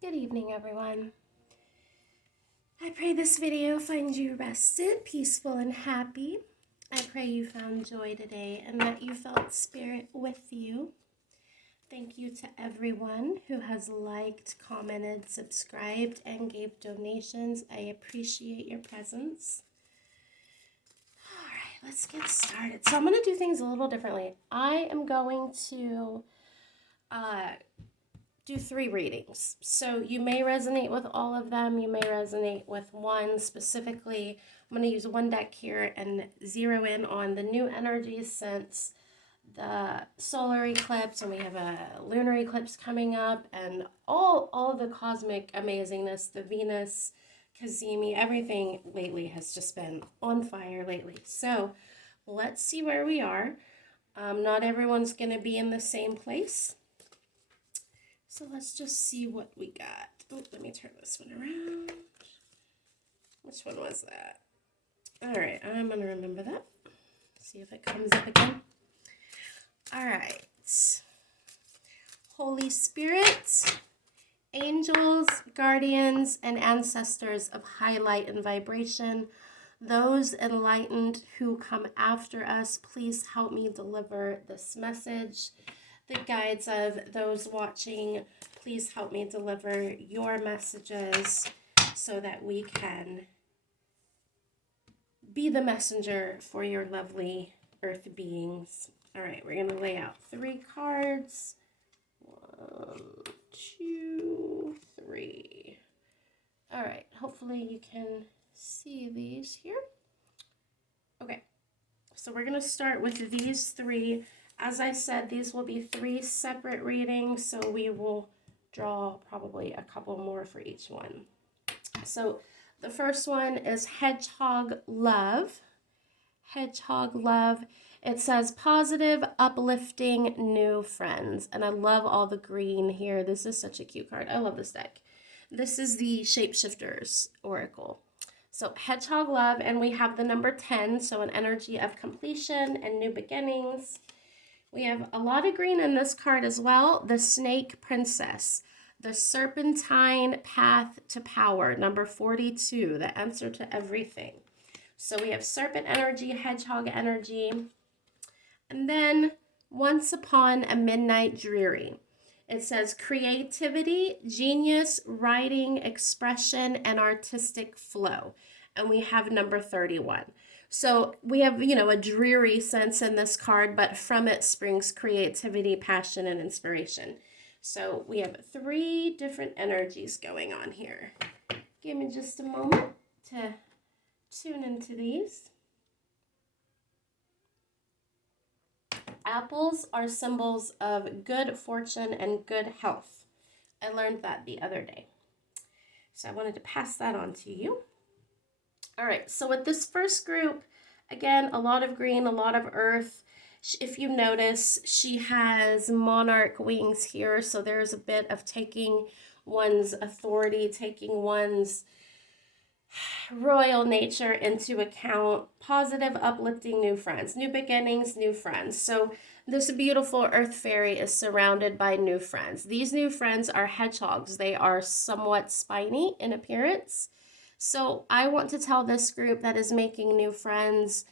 Good evening, everyone. I pray this video finds you rested, peaceful, and happy. I pray you found joy today and that you felt spirit with you. Thank you to everyone who has liked, commented, subscribed, and gave donations. I appreciate your presence. All right, let's get started. So I'm going to do things a little differently. I am going to do 3 readings. So you may resonate with all of them. You may resonate with one specifically. I'm going to use one deck here and zero in on the new energies since the solar eclipse, and we have a lunar eclipse coming up, and all the cosmic amazingness, the Venus, Cazimi, everything lately has just been on fire lately. So let's see where we are. Not everyone's going to be in the same place. So let's just see what we got. Oh, let me turn this one around. Which one was that? All right, I'm going to remember that. See if it comes up again. All right. Holy Spirit, angels, guardians, and ancestors of high light and vibration, those enlightened who come after us, please help me deliver this message. The guides of those watching, please help me deliver your messages so that we can be the messenger for your lovely earth beings. All right, we're going to lay out 3 cards. 1, 2, 3. All right, hopefully you can see these here. Okay, so we're going to start with these 3. As I said, these will be 3 separate readings, so we will draw probably a couple more for each one. So the first one is Hedgehog Love. Hedgehog Love. It says positive, uplifting, new friends. And I love all the green here. This is such a cute card. I love this deck. This is the Shapeshifters Oracle. So Hedgehog Love, and we have the number 10, so an energy of completion and new beginnings. We have a lot of green in this card as well. The Snake Princess. The Serpentine Path to Power, number 42, the answer to everything. So we have serpent energy, hedgehog energy. And then Once Upon a Midnight Dreary. It says creativity, genius, writing, expression, and artistic flow. And we have number 31. So we have, a dreary sense in this card, but from it springs creativity, passion, and inspiration. So we have 3 different energies going on here. Give me just a moment to tune into these. Apples are symbols of good fortune and good health. I learned that the other day. So I wanted to pass that on to you. All right, so with this first group, again, a lot of green, a lot of earth. If you notice, she has monarch wings here, so there's a bit of taking one's authority, taking one's royal nature into account. Positive, uplifting, new friends, new beginnings, new friends. So this beautiful earth fairy is surrounded by new friends. These new friends are hedgehogs. They are somewhat spiny in appearance. So I want to tell this group that is making new friends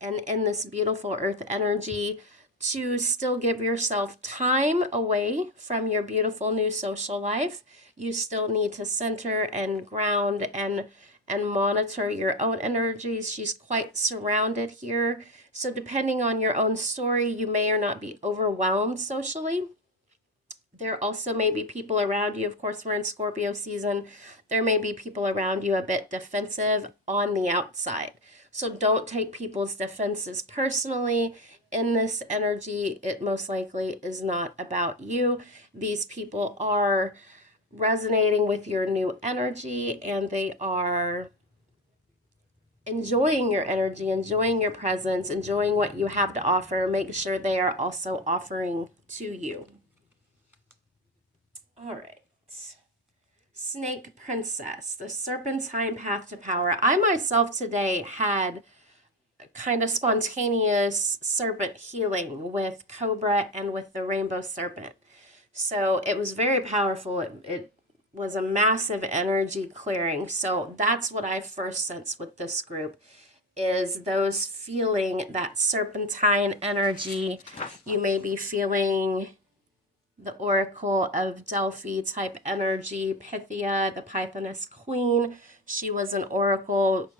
and in this beautiful earth energy to still give yourself time away from your beautiful new social life. You still need to center and ground and monitor your own energies. She's quite surrounded here. So depending on your own story, you may or not be overwhelmed socially. There also may be people around you. Of course, we're in Scorpio season. There may be people around you a bit defensive on the outside. So don't take people's defenses personally. In this energy, it most likely is not about you. These people are resonating with your new energy, and they are enjoying your energy, enjoying your presence, enjoying what you have to offer. Make sure they are also offering to you. All right. Snake Princess, the Serpentine Path to Power. I myself today had kind of spontaneous serpent healing with Cobra and with the Rainbow Serpent. So it was very powerful. It was a massive energy clearing. So that's what I first sense with this group, is those feeling that serpentine energy. You may be feeling the Oracle of Delphi type energy. Pythia, the Pythoness queen, she was an oracle,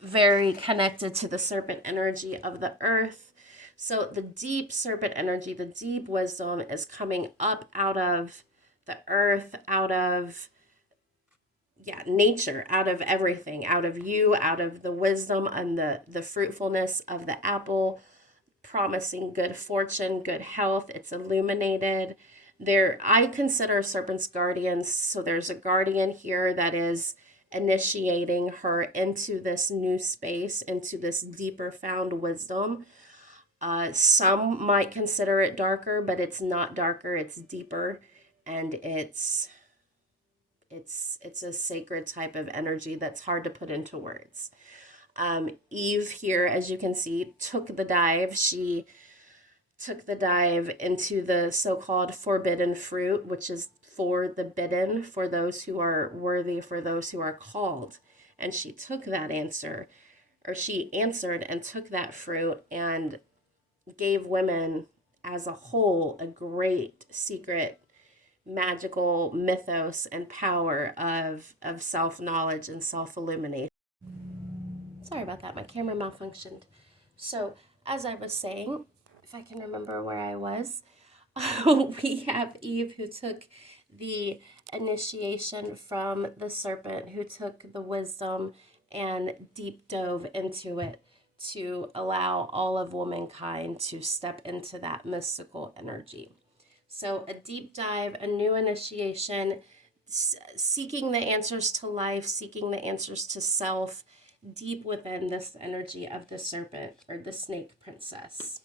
very connected to the serpent energy of the earth. So the deep serpent energy, the deep wisdom is coming up out of the earth, out of nature, out of everything, out of you, out of the wisdom and the fruitfulness of the apple, promising good fortune, good health. It's illuminated. There, I consider serpents guardians. So there's a guardian here that is initiating her into this new space, into this deeper found wisdom. Some might consider it darker, but it's not darker, it's deeper, and it's a sacred type of energy that's hard to put into words. Eve here, as you can see, took the dive. She took the dive into the so-called forbidden fruit, which is for the bidden, for those who are worthy, for those who are called. And she took that answer, or she answered and took that fruit and gave women as a whole a great secret magical mythos and power of self-knowledge and self-illumination. Sorry about that, my camera malfunctioned. So, as I was saying, if I can remember where I was, we have Eve who took the initiation from the serpent, who took the wisdom and deep dove into it to allow all of womankind to step into that mystical energy. So, a deep dive, a new initiation, seeking the answers to life, seeking the answers to self, deep within this energy of the serpent or the snake princess.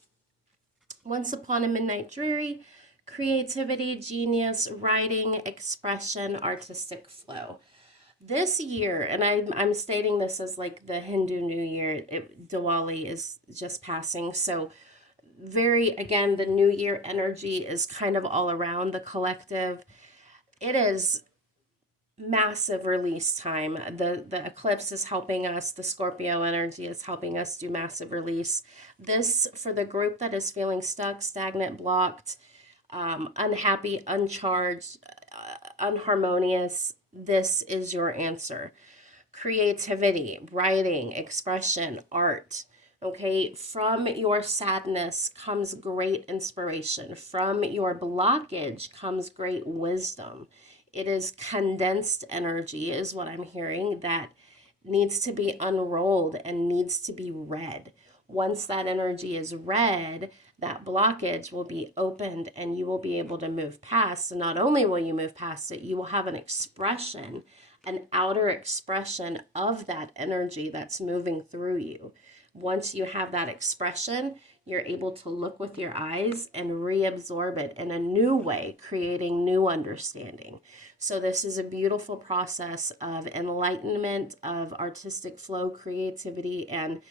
Once upon a midnight dreary, creativity, genius, writing, expression, artistic flow. This year, and I'm stating this as like the Hindu New Year, Diwali is just passing. So very, again, the New Year energy is kind of all around the collective. It is massive release time. The eclipse is helping us. The Scorpio energy is helping us do massive release. This, for the group that is feeling stuck, stagnant, blocked, unhappy, uncharged, unharmonious, this is your answer. Creativity, writing, expression, art. Okay, from your sadness comes great inspiration. From your blockage comes great wisdom. It is condensed energy, is what I'm hearing, that needs to be unrolled and needs to be read. Once that energy is read, that blockage will be opened and you will be able to move past. So not only will you move past it, you will have an expression, an outer expression of that energy that's moving through you. Once you have that expression, you're able to look with your eyes and reabsorb it in a new way, creating new understanding. So this is a beautiful process of enlightenment, of artistic flow, creativity, and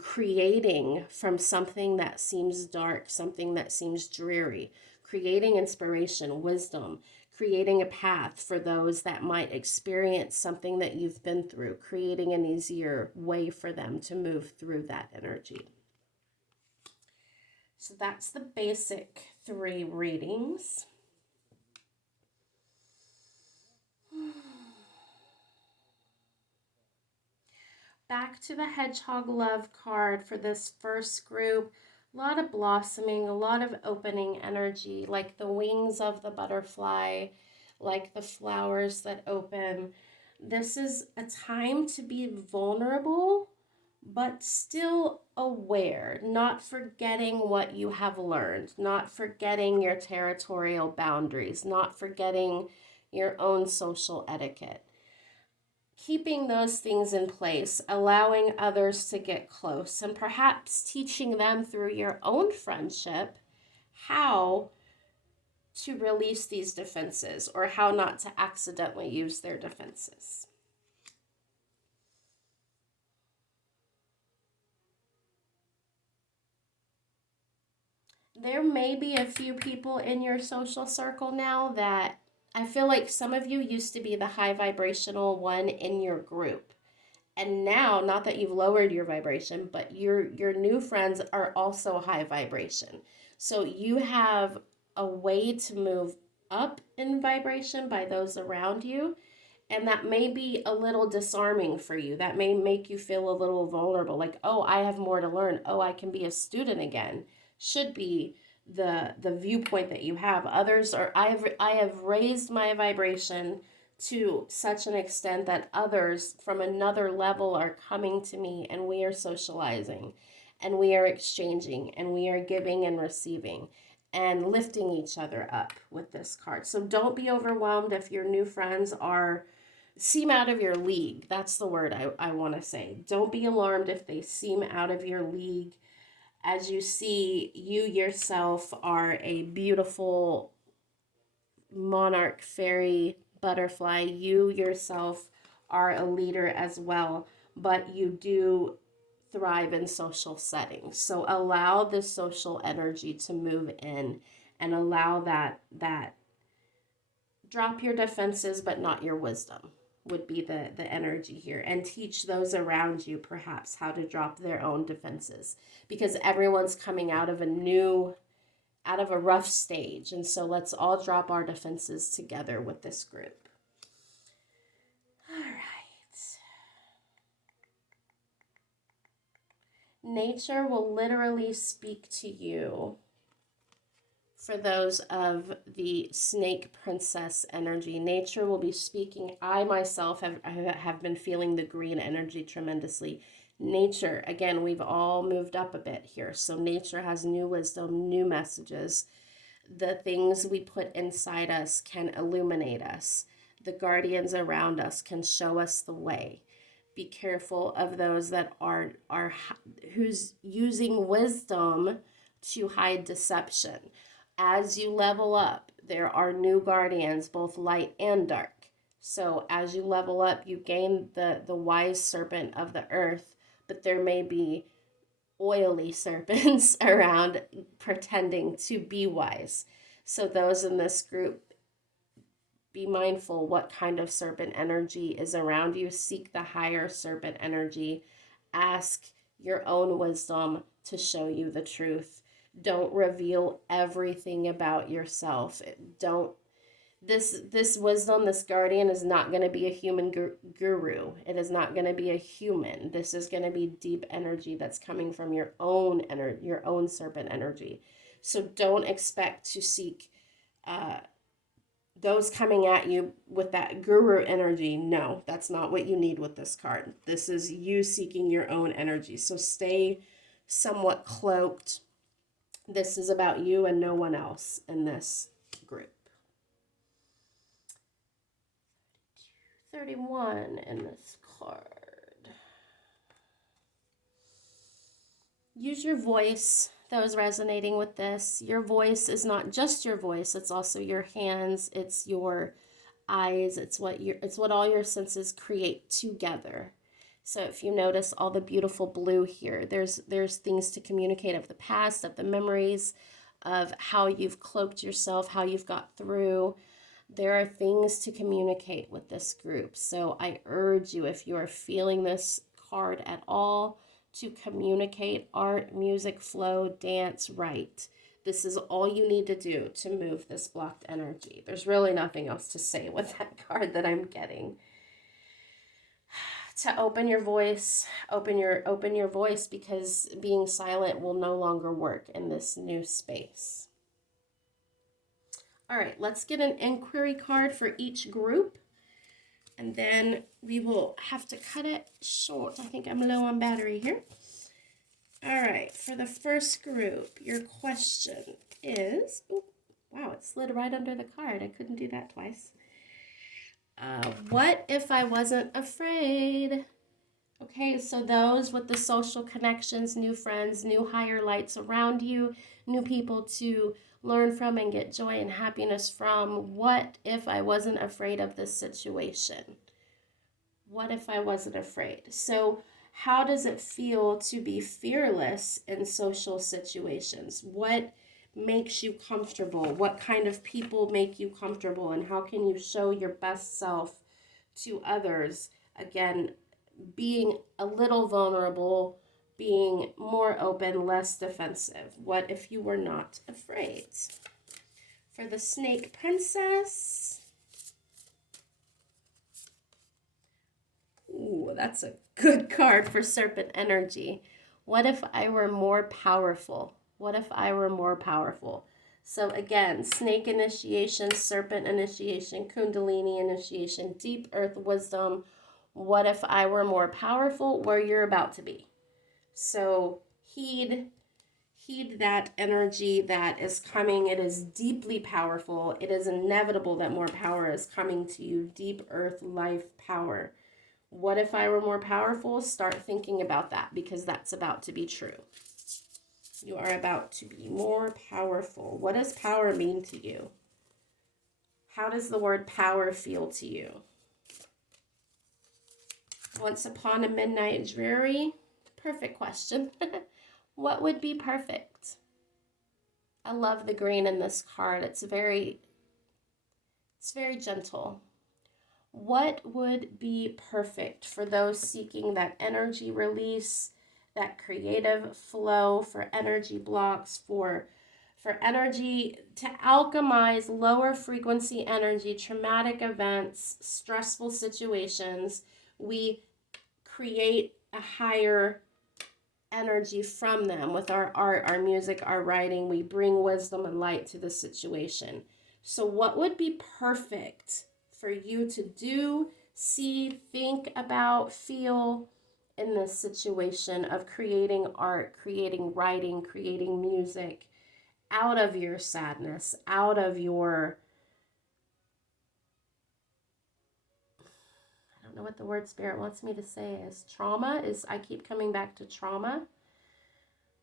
creating from something that seems dark, something that seems dreary, creating inspiration, wisdom, creating a path for those that might experience something that you've been through, creating an easier way for them to move through that energy. So that's the basic 3 readings. Back to the Hedgehog Love card for this first group. A lot of blossoming, a lot of opening energy, like the wings of the butterfly, like the flowers that open. This is a time to be vulnerable, but still aware, not forgetting what you have learned, not forgetting your territorial boundaries, not forgetting your own social etiquette. Keeping those things in place, allowing others to get close, and perhaps teaching them through your own friendship how to release these defenses or how not to accidentally use their defenses. There may be a few people in your social circle now that I feel like some of you used to be the high vibrational one in your group. And now, not that you've lowered your vibration, but your new friends are also high vibration. So you have a way to move up in vibration by those around you. And that may be a little disarming for you. That may make you feel a little vulnerable, like, oh, I have more to learn. Oh, I can be a student again. Should be the viewpoint that you have. Others are, I have raised my vibration to such an extent that others from another level are coming to me, and we are socializing and we are exchanging and we are giving and receiving and lifting each other up with this card. So don't be overwhelmed if your new friends seem out of your league. That's the word I want to say. Don't be alarmed if they seem out of your league. As you see, you yourself are a beautiful monarch, fairy, butterfly. You yourself are a leader as well, but you do thrive in social settings. So allow this social energy to move in, and allow that drop your defenses but not your wisdom would be the energy here, and teach those around you perhaps how to drop their own defenses, because everyone's coming out of a rough stage. And so let's all drop our defenses together with this group. All right. Nature will literally speak to you for those of the snake princess energy. Nature will be speaking. I myself have been feeling the green energy tremendously. Nature, again, we've all moved up a bit here. So nature has new wisdom, new messages. The things we put inside us can illuminate us. The guardians around us can show us the way. Be careful of those that are who's using wisdom to hide deception. As you level up, there are new guardians, both light and dark. So as you level up, you gain the wise serpent of the earth, but there may be oily serpents around pretending to be wise. So those in this group, be mindful what kind of serpent energy is around you. Seek the higher serpent energy. Ask your own wisdom to show you the truth. Don't reveal everything about yourself. This wisdom, this guardian is not going to be a human guru. It is not going to be a human. This is going to be deep energy that's coming from your own your own serpent energy. So don't expect to seek those coming at you with that guru energy. No, that's not what you need with this card. This is you seeking your own energy. So stay somewhat cloaked. This is about you and no one else in this group. 31 in this card. Use your voice. Those resonating with this. Your voice is not just your voice. It's also your hands. It's your eyes. It's what all your senses create together. So if you notice all the beautiful blue here, there's things to communicate of the past, of the memories, of how you've cloaked yourself, how you've got through. There are things to communicate with this group. So I urge you, if you are feeling this card at all, to communicate art, music, flow, dance, write. This is all you need to do to move this blocked energy. There's really nothing else to say with that card that I'm getting. To open your voice, open your voice, because being silent will no longer work in this new space. All right, let's get an inquiry card for each group, and then we will have to cut it short. I think I'm low on battery here. All right, for the first group, your question is, oh, wow, it slid right under the card. I couldn't do that twice. What if I wasn't afraid? Okay, so those with the social connections, new friends, new higher lights around you, new people to learn from and get joy and happiness from. What if I wasn't afraid of this situation? What if I wasn't afraid? So how does it feel to be fearless in social situations? What makes you comfortable? What kind of people make you comfortable? And how can you show your best self to others? Again, being a little vulnerable, being more open, less defensive. What if you were not afraid? For the Snake Princess, ooh, that's a good card for Serpent energy. What if I were more powerful? What if I were more powerful? So again, Snake initiation, Serpent initiation, Kundalini initiation, deep earth wisdom. What if I were more powerful? Where you're about to be. So heed that energy that is coming. It is deeply powerful. It is inevitable that more power is coming to you. Deep earth life power. What if I were more powerful? Start thinking about that, because that's about to be true. You are about to be more powerful. What does power mean to you? How does the word power feel to you? Once upon a midnight dreary? Perfect question. What would be perfect? I love the green in this card. It's very gentle. What would be perfect for those seeking that energy release, that creative flow, for energy blocks, for energy to alchemize lower frequency energy, traumatic events, stressful situations? We create a higher energy from them with our art, our music, our writing. We bring wisdom and light to the situation. So what would be perfect for you to do, see, think about, feel in this situation of creating art, creating writing, creating music out of your sadness, out of your, I don't know what the word Spirit wants me to say is trauma. I keep coming back to trauma.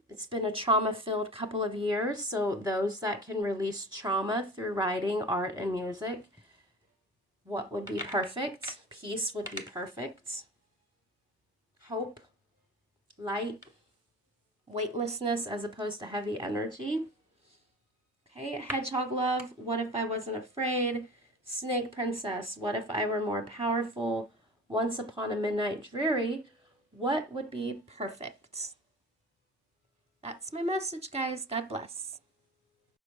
It's been a trauma-filled couple of years, so those that can release trauma through writing, art, and music, what would be perfect? Peace would be perfect. Hope, light, weightlessness as opposed to heavy energy. Okay, Hedgehog Love, what if I wasn't afraid? Snake Princess, what if I were more powerful? Once Upon a Midnight Dreary, what would be perfect? That's my message, guys. God bless.